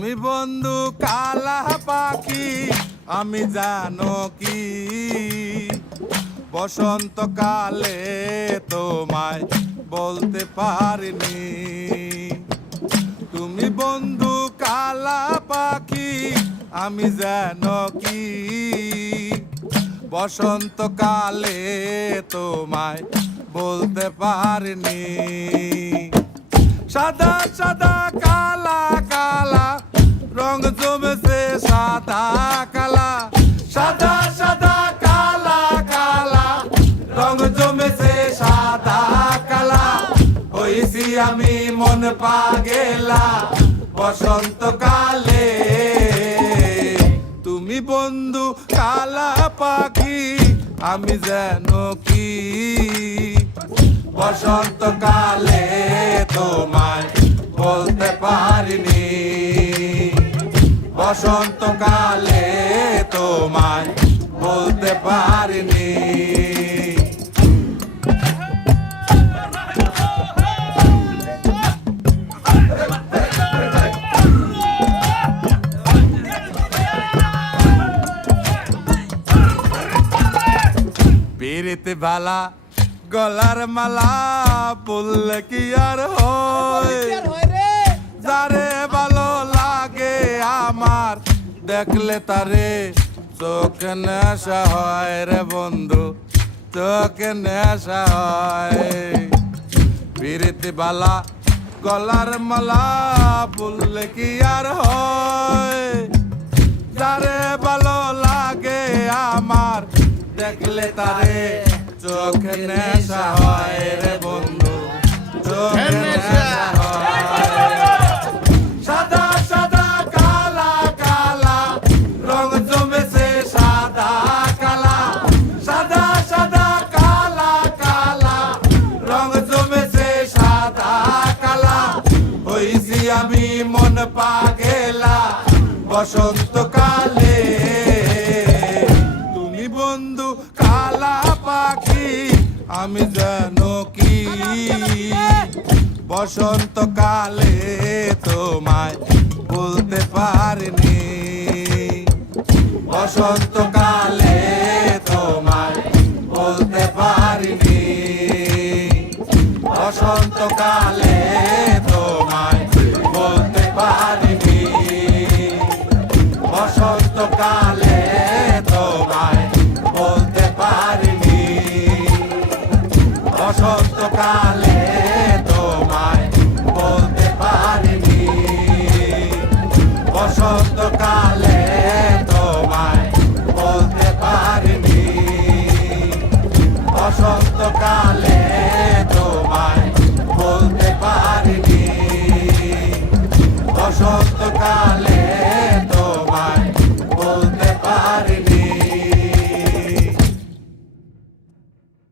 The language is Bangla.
তুমি বন্ধু কালা পাখি আমি জানো কি বসন্তকালে তোমায় বলতে পারিনি। তুমি বন্ধু কালা পাখি আমি জানো কি বসন্তকালে তোমায় বলতে পারিনি। সাদা সাদা কালা কালা রং জমেছে সাদা কালা, সাদা সাদা কালা কালা রং জমেছে সাদা কালা। হইছি আমি মন পাগেলা বসন্তকালে। তুমি বন্ধু কালা পাখি আমি জানো কি বসন্তকালে তোমায় বলতে পারিনি। বসন্তকালে তোমায় বলতে পারিনি। পিরিতে ভালা গলার মালা বললে কি আর হয়, যারে ভালো লাগে আমার দেখলে তারে চোখে নেশা হয় রে বন্ধু, চোখে নেশা হয়। পিরিতে ভালা গলার মালা বললে কি আর হয়, যারে ভালো লাগে আমার দেখলে তারে চোখে নেশা হয় রে বন্ধু, চোখে নেশা হয়। সাদা সাদা কালা কালা রং জমেছে সাদা কালা, সাদা সাদা কালা কালা রং জমেছে সাদা কালা। হইছি আমি মন পাগেলা বসন্তকালে। তুমি বন্ধু কালা পাখি আমি জানো কি বসন্তকালে তোমায় বলতে পারিনি। বসন্ত